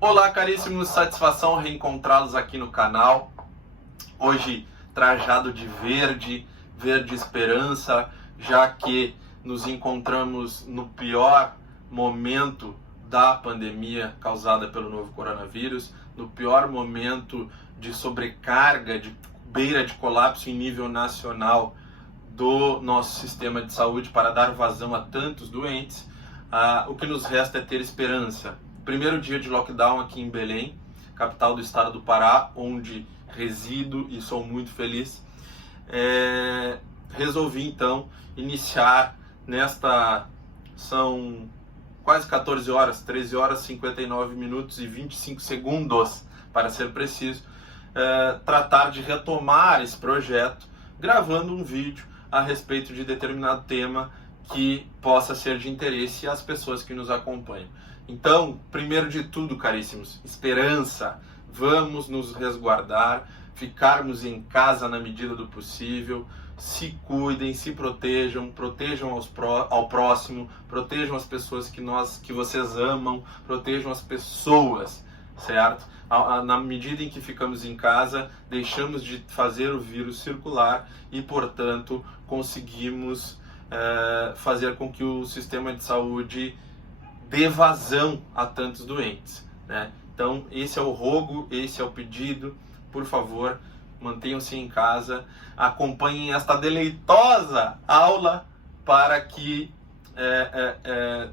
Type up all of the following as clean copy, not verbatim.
Olá, caríssimos, satisfação reencontrá-los aqui no canal. Hoje trajado de verde, verde esperança, já que nos encontramos no pior momento da pandemia causada pelo novo coronavírus, no pior momento de sobrecarga, de beira de colapso em nível nacional do nosso sistema de saúde para dar vazão a tantos doentes. O que nos resta é ter esperança. Primeiro dia de lockdown aqui em Belém, capital do estado do Pará, onde resido e sou muito feliz. Resolvi então iniciar são quase 14 horas, 13 horas 59 minutos e 25 segundos, para ser preciso, tratar de retomar esse projeto, gravando um vídeo a respeito de determinado tema que possa ser de interesse às pessoas que nos acompanham. Então, primeiro de tudo, caríssimos, esperança. Vamos nos resguardar, ficarmos em casa na medida do possível, se cuidem, se protejam, protejam ao próximo, protejam as pessoas que vocês amam, protejam as pessoas, certo? Na medida em que ficamos em casa, deixamos de fazer o vírus circular e, portanto, conseguimos fazer com que o sistema de saúde dê vazão a tantos doentes, né? Então, esse é o rogo, esse é o pedido. Por favor, mantenham-se em casa, acompanhem esta deleitosa aula para que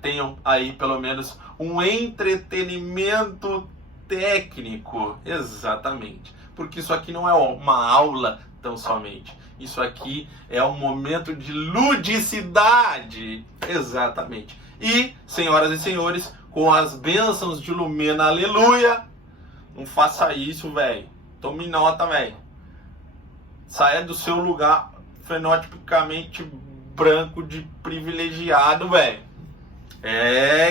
tenham aí pelo menos um entretenimento técnico. Exatamente, porque isso aqui não é uma aula tão somente. Isso aqui é um momento de ludicidade. Exatamente. E, senhoras e senhores, com as bênçãos de Lumena, aleluia, não faça isso, velho. Tome nota, velho. Saia do seu lugar fenotipicamente branco de privilegiado, velho.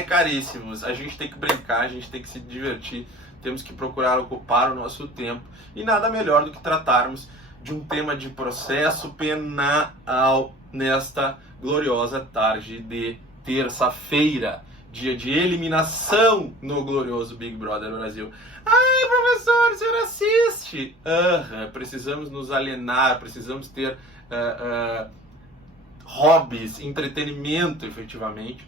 Caríssimos, a gente tem que brincar, a gente tem que se divertir, temos que procurar ocupar o nosso tempo. E nada melhor do que tratarmos de um tema de processo penal nesta gloriosa tarde de terça-feira, dia de eliminação no glorioso Big Brother Brasil. Ai, professor, o senhor assiste? Precisamos nos alienar, precisamos ter hobbies, entretenimento, efetivamente.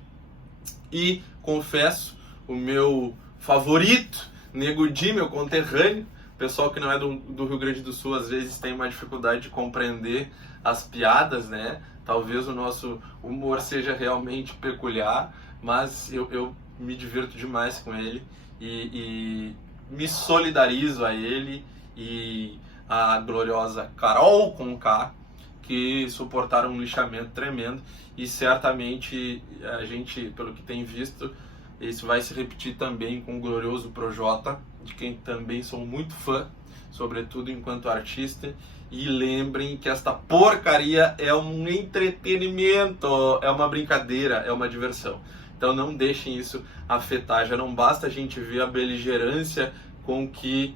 E confesso, o meu favorito, Nego Di, meu conterrâneo, pessoal que não é do Rio Grande do Sul, às vezes tem uma dificuldade de compreender as piadas, né? Talvez o nosso humor seja realmente peculiar, mas eu me divirto demais com ele e me solidarizo a ele e a gloriosa Carol Conká, que suportaram um lixamento tremendo, e certamente a gente, pelo que tem visto, isso vai se repetir também com o glorioso Projota, de quem também sou muito fã, sobretudo enquanto artista. E lembrem que esta porcaria é um entretenimento, é uma brincadeira, é uma diversão. Então não deixem isso afetar. Já não basta a gente ver a beligerância com que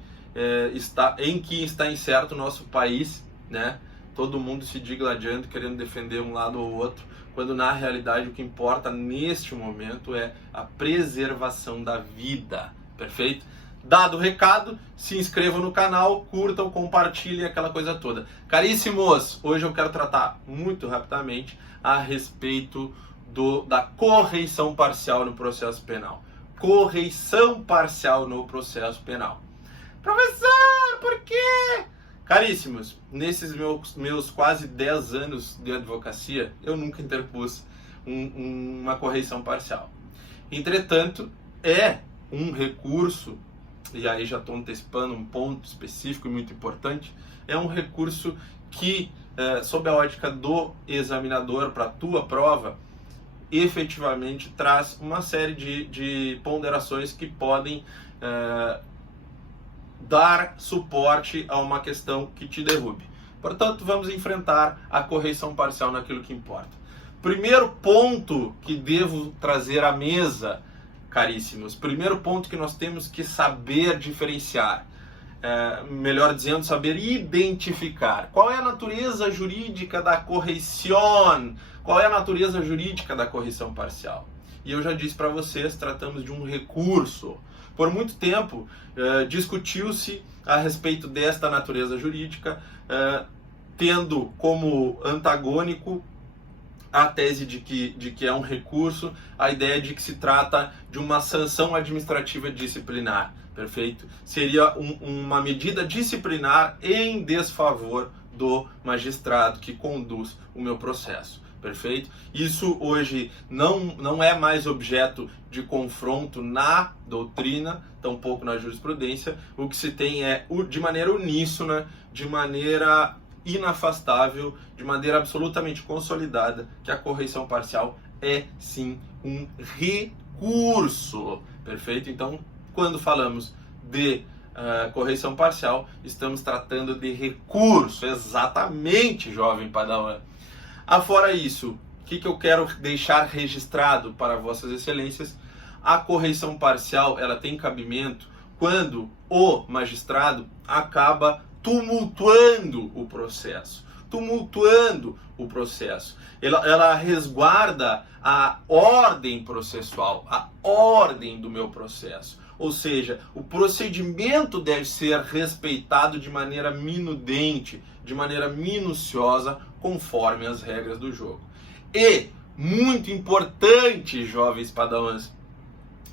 está incerto o nosso país, né? Todo mundo se digladiando, querendo defender um lado ou outro, quando na realidade o que importa neste momento é a preservação da vida, perfeito? Dado o recado, se inscrevam no canal, curtam, compartilhem, aquela coisa toda. Caríssimos, hoje eu quero tratar muito rapidamente a respeito da correição parcial no processo penal. Correição parcial no processo penal. Professor, por quê? Caríssimos, nesses meus quase 10 anos de advocacia, eu nunca interpus uma correição parcial. Entretanto, é um recurso, e aí já estou antecipando um ponto específico e muito importante, é um recurso que, sob a ótica do examinador para a tua prova, efetivamente traz uma série de ponderações que podem dar suporte a uma questão que te derrube. Portanto, vamos enfrentar a correição parcial naquilo que importa. Primeiro ponto que devo trazer à mesa, caríssimos, primeiro ponto que nós temos que saber diferenciar, melhor dizendo, saber identificar. Qual é a natureza jurídica da correição? Qual é a natureza jurídica da correição parcial? e eu já disse para vocês, tratamos de um recurso. Por muito tempo, discutiu-se a respeito desta natureza jurídica, tendo como antagônico a tese de que é um recurso, a ideia de que se trata de uma sanção administrativa disciplinar, perfeito? Seria uma medida disciplinar em desfavor do magistrado que conduz o meu processo, perfeito? Isso hoje não é mais objeto de confronto na doutrina, tampouco na jurisprudência. O que se tem é, de maneira uníssona, de maneira inafastável, de maneira absolutamente consolidada, que a correição parcial é sim um recurso, perfeito? Então, quando falamos de correição parcial, estamos tratando de recurso, exatamente, jovem padawan. Afora isso, o que eu quero deixar registrado para vossas excelências? A correição parcial, ela tem cabimento quando o magistrado acaba tumultuando o processo. Ela resguarda a ordem processual, a ordem do meu processo. Ou seja, o procedimento deve ser respeitado de maneira minudente, de maneira minuciosa, conforme as regras do jogo. E, muito importante, jovens padawans,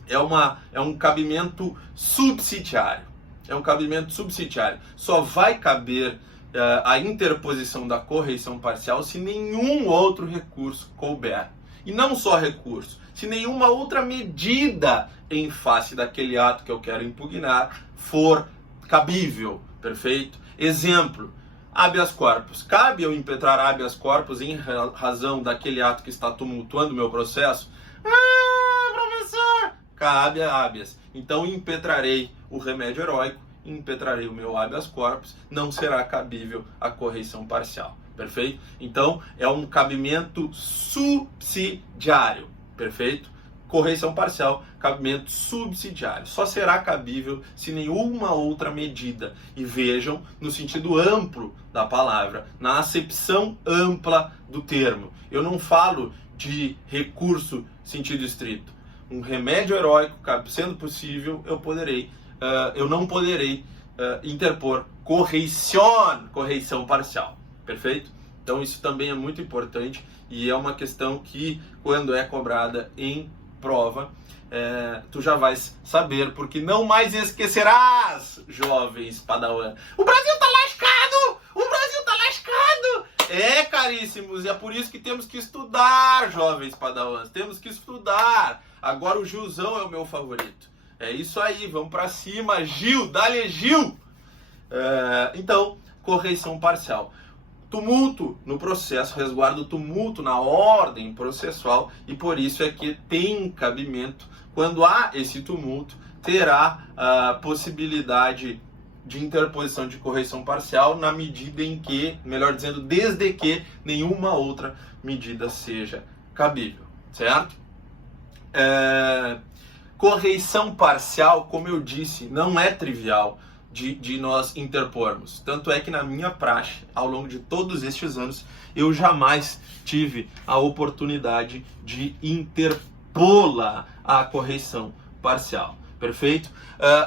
é um cabimento subsidiário. É um cabimento subsidiário. Só vai caber a interposição da correição parcial se nenhum outro recurso couber. E não só recurso, se nenhuma outra medida em face daquele ato que eu quero impugnar for cabível, perfeito? Exemplo, habeas corpus. Cabe eu impetrar habeas corpus em razão daquele ato que está tumultuando o meu processo? Professor! Cabe a habeas. Então impetrarei o remédio heróico, impetrarei o meu habeas corpus, não será cabível a correição parcial, perfeito? Então é um cabimento subsidiário, perfeito? Correição parcial, cabimento subsidiário. Só será cabível se nenhuma outra medida. E vejam, no sentido amplo da palavra, na acepção ampla do termo. Eu não falo de recurso sentido estrito. Um remédio heróico, sendo possível, eu não poderei interpor correição parcial, perfeito? Então isso também é muito importante e é uma questão que, quando é cobrada em prova, tu já vais saber, porque não mais esquecerás, jovens padawan. O Brasil tá lascado! O Brasil tá lascado! Caríssimos, e é por isso que temos que estudar, jovens padawans. Temos que estudar. Agora o Gilzão é o meu favorito. É isso aí, vamos pra cima, Gil, dá-lhe Gil! Então, correição parcial. Tumulto no processo, resguardo tumulto na ordem processual, e por isso é que tem cabimento, quando há esse tumulto, terá a possibilidade de interposição de correição parcial na medida em que, melhor dizendo, desde que nenhuma outra medida seja cabível, certo? Correição parcial, como eu disse, não é trivial de nós interpormos. Tanto é que na minha praxe, ao longo de todos estes anos, eu jamais tive a oportunidade de interpô-la à correição parcial. Perfeito?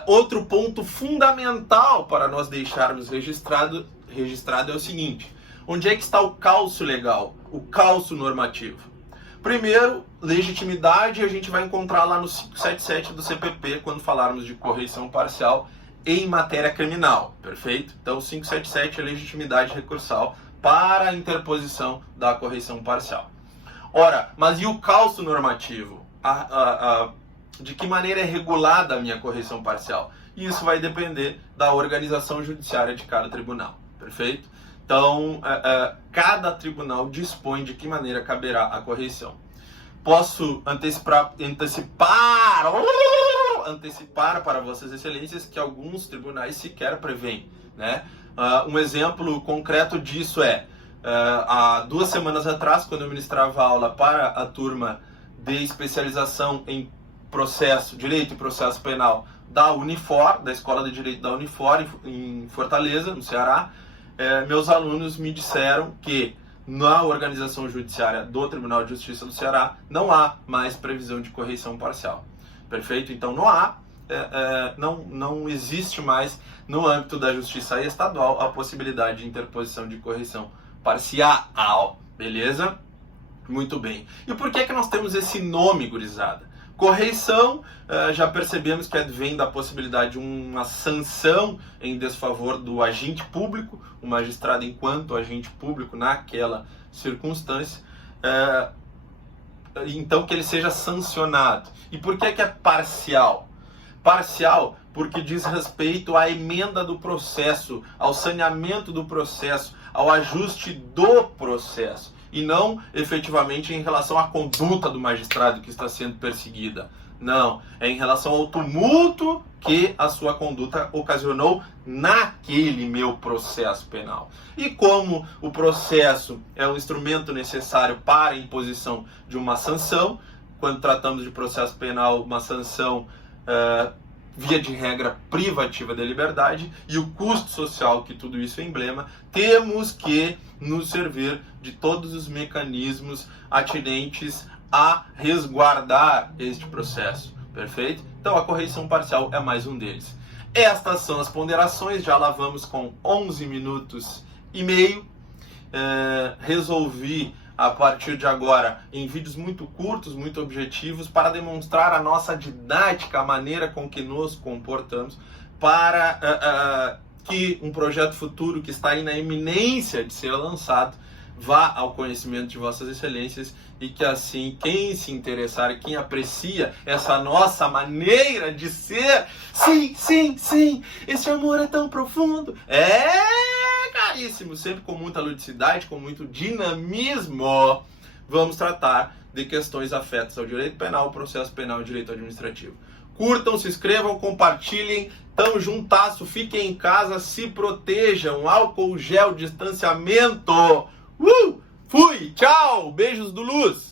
Outro ponto fundamental para nós deixarmos registrado é o seguinte: onde é que está o calço legal, o calço normativo? Primeiro, legitimidade a gente vai encontrar lá no 577 do CPP, quando falarmos de correição parcial em matéria criminal, perfeito? Então, 577 é legitimidade recursal para a interposição da correição parcial. Ora, mas e o calço normativo? De que maneira é regulada a minha correição parcial? Isso vai depender da organização judiciária de cada tribunal, perfeito? Então, cada tribunal dispõe de que maneira caberá a correição. Posso antecipar para vossas excelências que alguns tribunais sequer prevêem, né? Um exemplo concreto disso há 2 semanas atrás, quando eu ministrava aula para a turma de especialização em Direito e Processo Penal da Unifor, da Escola de Direito da Unifor, em Fortaleza, no Ceará, meus alunos me disseram que na organização judiciária do Tribunal de Justiça do Ceará, não há mais previsão de correição parcial. Perfeito? Então não existe mais no âmbito da Justiça Estadual a possibilidade de interposição de correição parcial. Beleza? Muito bem. E por que nós temos esse nome, gurizada? Correição, já percebemos que vem da possibilidade de uma sanção em desfavor do agente público, o magistrado enquanto agente público naquela circunstância, então que ele seja sancionado. E por que é parcial? Parcial porque diz respeito à emenda do processo, ao saneamento do processo, ao ajuste do processo, e não efetivamente em relação à conduta do magistrado que está sendo perseguida. Não, é em relação ao tumulto que a sua conduta ocasionou naquele meu processo penal. E como o processo é um instrumento necessário para a imposição de uma sanção, quando tratamos de processo penal, uma sanção via de regra privativa da liberdade, e o custo social que tudo isso emblema, temos que nos servir de todos os mecanismos atinentes a resguardar este processo, perfeito? Então a correição parcial é mais um deles. Estas são as ponderações, já lá vamos com 11 minutos e meio. Resolvi a partir de agora em vídeos muito curtos, muito objetivos, para demonstrar a nossa didática, a maneira com que nos comportamos, para que um projeto futuro que está aí na iminência de ser lançado vá ao conhecimento de vossas excelências, e que assim quem se interessar, quem aprecia essa nossa maneira de ser, sim, esse amor é tão profundo, caríssimo, sempre com muita ludicidade, com muito dinamismo, vamos tratar de questões afetas ao direito penal, processo penal e direito administrativo. Curtam, se inscrevam, compartilhem, tamo juntasso, fiquem em casa, se protejam, álcool gel, distanciamento. Fui, tchau, beijos do Luz.